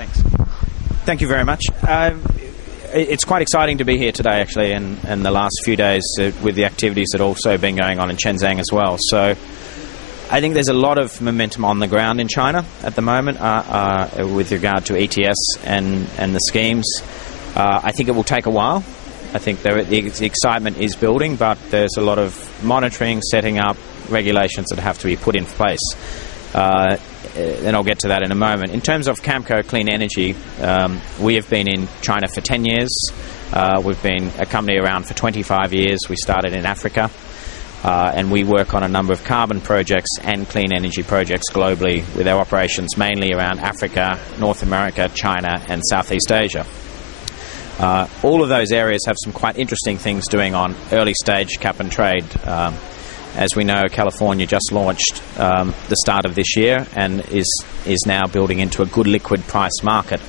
Thanks. Thank you very much. It's quite exciting to be here today, actually, and the last few days with the activities that have also been going on in Shenzhen as well. So I think there's a lot of momentum on the ground in China at the moment with regard to ETS and the schemes. I think it will take a while. I think the excitement is building, but there's a lot of monitoring, setting up, regulations that have to be put in place. And I'll get to that in a moment. In terms of Camco Clean Energy, we have been in China for 10 years. We've been a company around for 25 years. We started in Africa, and we work on a number of carbon projects and clean energy projects globally, with our operations mainly around Africa, North America, China, and Southeast Asia. All of those areas have some quite interesting things doing on early stage cap and trade. As we know, California just launched the start of this year and is now building into a good liquid price market.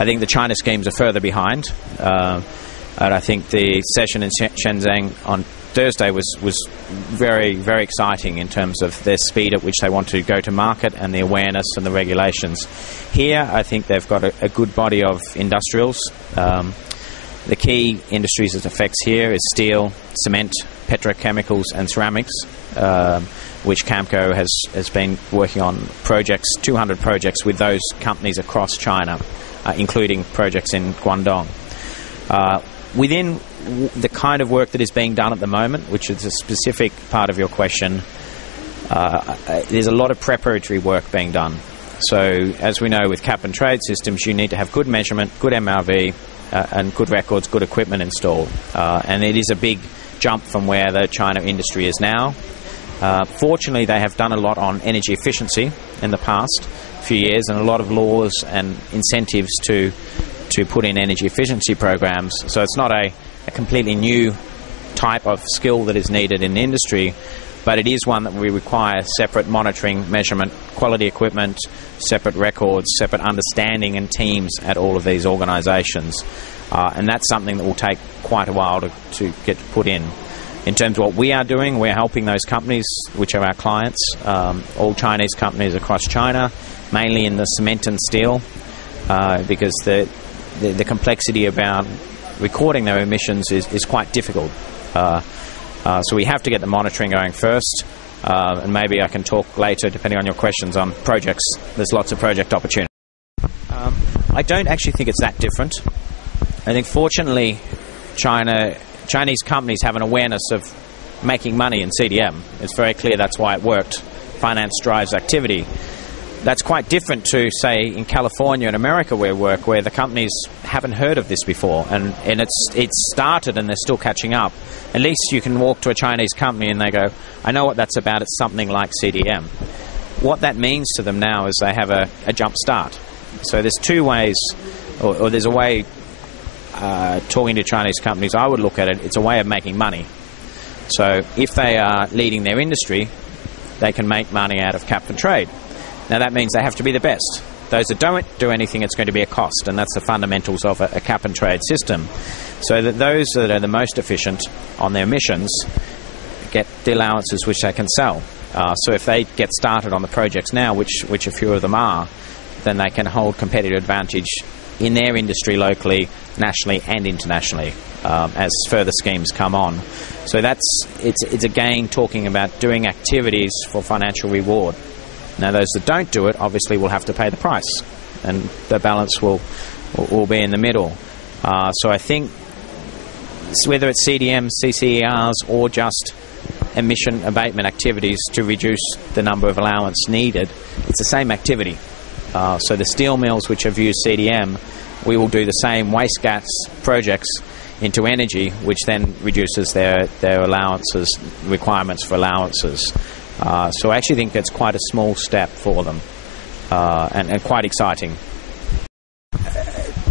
I think the China schemes are further behind, and I think the session in Shenzhen on Thursday was very, very exciting in terms of their speed at which they want to go to market and the awareness and the regulations. Here, I think they've got a good body of industrials. The key industries it affects here is steel, cement, petrochemicals and ceramics, which Camco has been working on projects, 200 projects with those companies across China, including projects in Guangdong. Within the kind of work that is being done at the moment, which is a specific part of your question, there's a lot of preparatory work being done. So, as we know with cap and trade systems, you need to have good measurement, good MRV, and good records, good equipment installed. And it is a big jump from where the China industry is now. Fortunately, they have done a lot on energy efficiency in the past few years, and a lot of laws and incentives to put in energy efficiency programs. So it's not a completely new type of skill that is needed in the industry, but it is one that we require separate monitoring, measurement, quality equipment, separate records, separate understanding and teams at all of these organisations. And that's something that will take quite a while to get put in. In terms of what we are doing, we're helping those companies, which are our clients, all Chinese companies across China, mainly in the cement and steel, because the complexity about recording their emissions is quite difficult. So we have to get the monitoring going first, and maybe I can talk later, depending on your questions, on projects. There's lots of project opportunity. I don't actually think it's that different. I think, fortunately, Chinese companies have an awareness of making money in CDM. It's very clear that's why it worked. Finance drives activity. That's quite different to, say, in California and America where the companies haven't heard of this before, and it's started and they're still catching up. At least you can walk to a Chinese company and they go, I know what that's about, it's something like CDM. What that means to them now is they have a jump start. So there's two ways, or there's a way, talking to Chinese companies, I would look at it, it's a way of making money. So if they are leading their industry, they can make money out of cap and trade. Now that means they have to be the best. Those that don't do anything, it's going to be a cost, and that's the fundamentals of a cap and trade system. So that those that are the most efficient on their emissions get the allowances which they can sell. So if they get started on the projects now, which a few of them are, then they can hold competitive advantage in their industry locally, nationally and internationally, as further schemes come on. So it's again talking about doing activities for financial reward. Now those that don't do it obviously will have to pay the price, and the balance will be in the middle. So I think whether it's CDMs, CCERs, or just emission abatement activities to reduce the number of allowance needed, it's the same activity. So the steel mills which have used CDM, we will do the same waste gas projects into energy, which then reduces their allowances, requirements for allowances. So I actually think that's quite a small step for them, and quite exciting.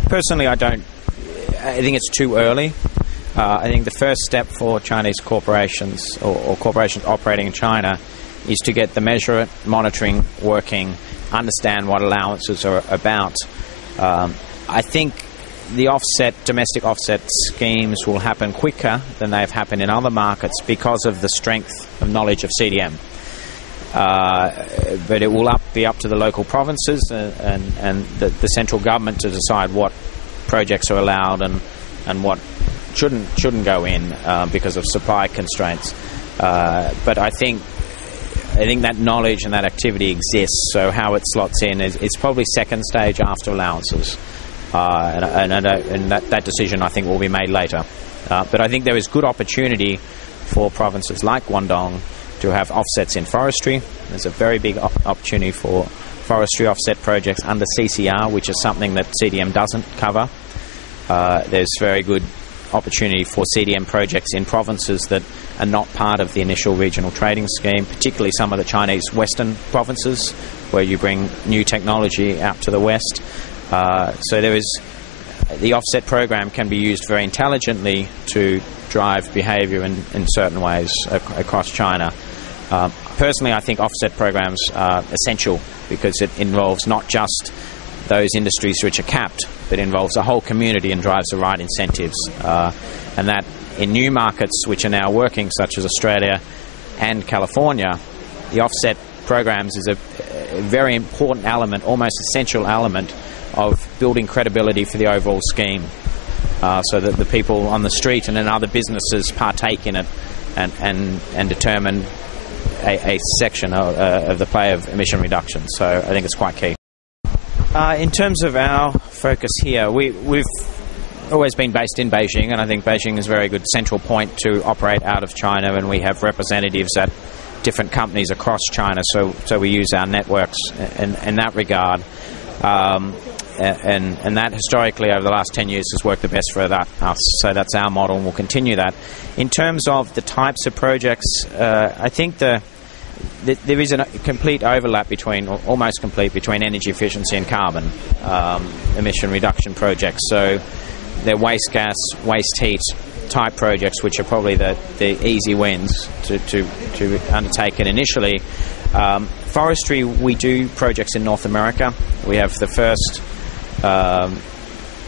Personally, I think it's too early. I think the first step for Chinese corporations or corporations operating in China is to get the measurement, monitoring working, understand what allowances are about. I think the domestic offset schemes will happen quicker than they've happened in other markets because of the strength of knowledge of CDM. but it will be up to the local provinces and the central government to decide what projects are allowed and what shouldn't go in because of supply constraints. But I think that knowledge and that activity exists. So how it slots in it's probably second stage after allowances, and that decision I think will be made later. But I think there is good opportunity for provinces like Guangdong to have offsets in forestry. There's a very big opportunity for forestry offset projects under CCR, which is something that CDM doesn't cover. There's very good opportunity for CDM projects in provinces that are not part of the initial regional trading scheme, particularly some of the Chinese western provinces where you bring new technology out to the west. So there is the offset program can be used very intelligently to drive behaviour in certain ways across China. Personally, I think offset programs are essential because it involves not just those industries which are capped, but involves a whole community and drives the right incentives. And that in new markets which are now working, such as Australia and California, the offset programs is a very important element, almost essential element of building credibility for the overall scheme, so that the people on the street and in other businesses partake in it and determine a section of the play of emission reduction. So I think it's quite key. In terms of our focus here, we've always been based in Beijing, and I think Beijing is a very good central point to operate out of China, and we have representatives at different companies across China, so we use our networks in that regard. And that historically over the last 10 years has worked the best for us, so that's our model and we'll continue that. In terms of the types of projects, I think there is a complete overlap or almost complete between energy efficiency and carbon emission reduction projects. So they're waste gas, waste heat type projects, which are probably the easy wins to undertake initially. Forestry, we do projects in North America. We have the first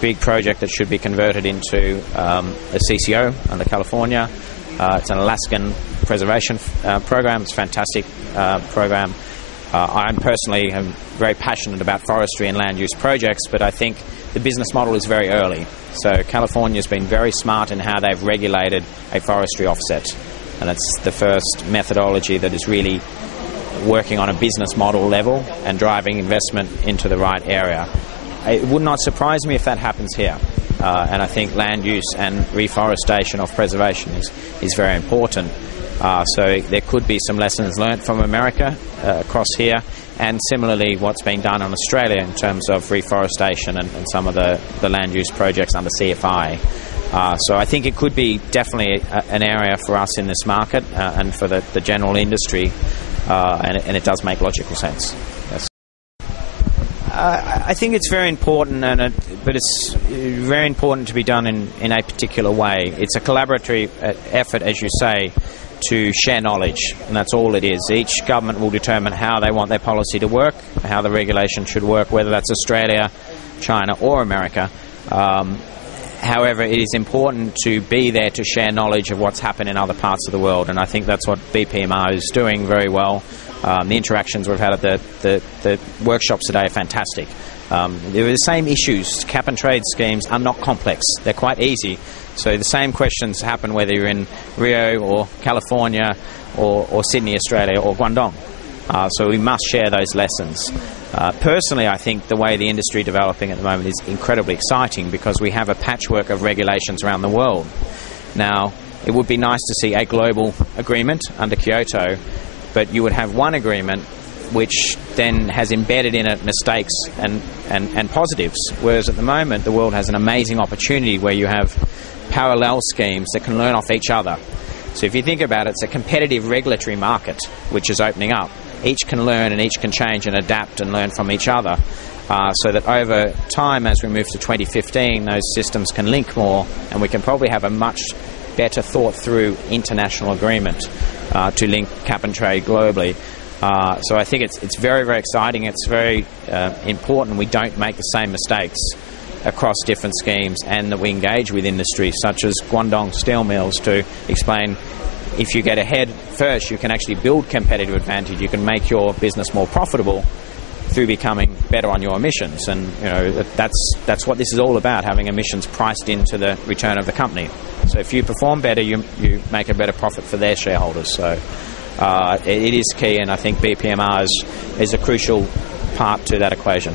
big project that should be converted into a CCO under California. It's an Alaskan preservation program. It's a fantastic program. I'm personally very passionate about forestry and land use projects, but I think the business model is very early. So California's been very smart in how they've regulated a forestry offset, and it's the first methodology that is really working on a business model level and driving investment into the right area. It would not surprise me if that happens here. And I think land use and reforestation of preservation is very important. So there could be some lessons learnt from America across here, and similarly what's been done in Australia in terms of reforestation and some of the land use projects under CFI. So I think it could be definitely an area for us in this market and for the general industry, and it does make logical sense. Yes. I think it's very important, but it's very important to be done in a particular way. It's a collaborative effort, as you say, to share knowledge, and that's all it is. Each government will determine how they want their policy to work, how the regulation should work, whether that's Australia, China or America. However, it is important to be there to share knowledge of what's happened in other parts of the world, and I think that's what BPMR is doing very well. The interactions we've had at the workshops today are fantastic. There are the same issues. Cap and trade schemes are not complex. They're quite easy. So the same questions happen whether you're in Rio or California or Sydney, Australia, or Guangdong. So we must share those lessons. Personally, I think the way the industry is developing at the moment is incredibly exciting because we have a patchwork of regulations around the world. Now, it would be nice to see a global agreement under Kyoto, but you would have one agreement which then has embedded in it mistakes and positives, whereas at the moment the world has an amazing opportunity where you have parallel schemes that can learn off each other. So if you think about it, it's a competitive regulatory market which is opening up. Each can learn and each can change and adapt and learn from each other, so that over time, as we move to 2015, those systems can link more and we can probably have a much better thought through international agreement to link cap and trade globally. So I think it's very, very exciting. It's very important we don't make the same mistakes across different schemes, and that we engage with industry such as Guangdong steel mills to explain if you get ahead first, you can actually build competitive advantage. You can make your business more profitable through becoming better on your emissions. And that's what this is all about, having emissions priced into the return of the company. So if you perform better, you make a better profit for their shareholders. So it is key, and I think BPMR is a crucial part to that equation.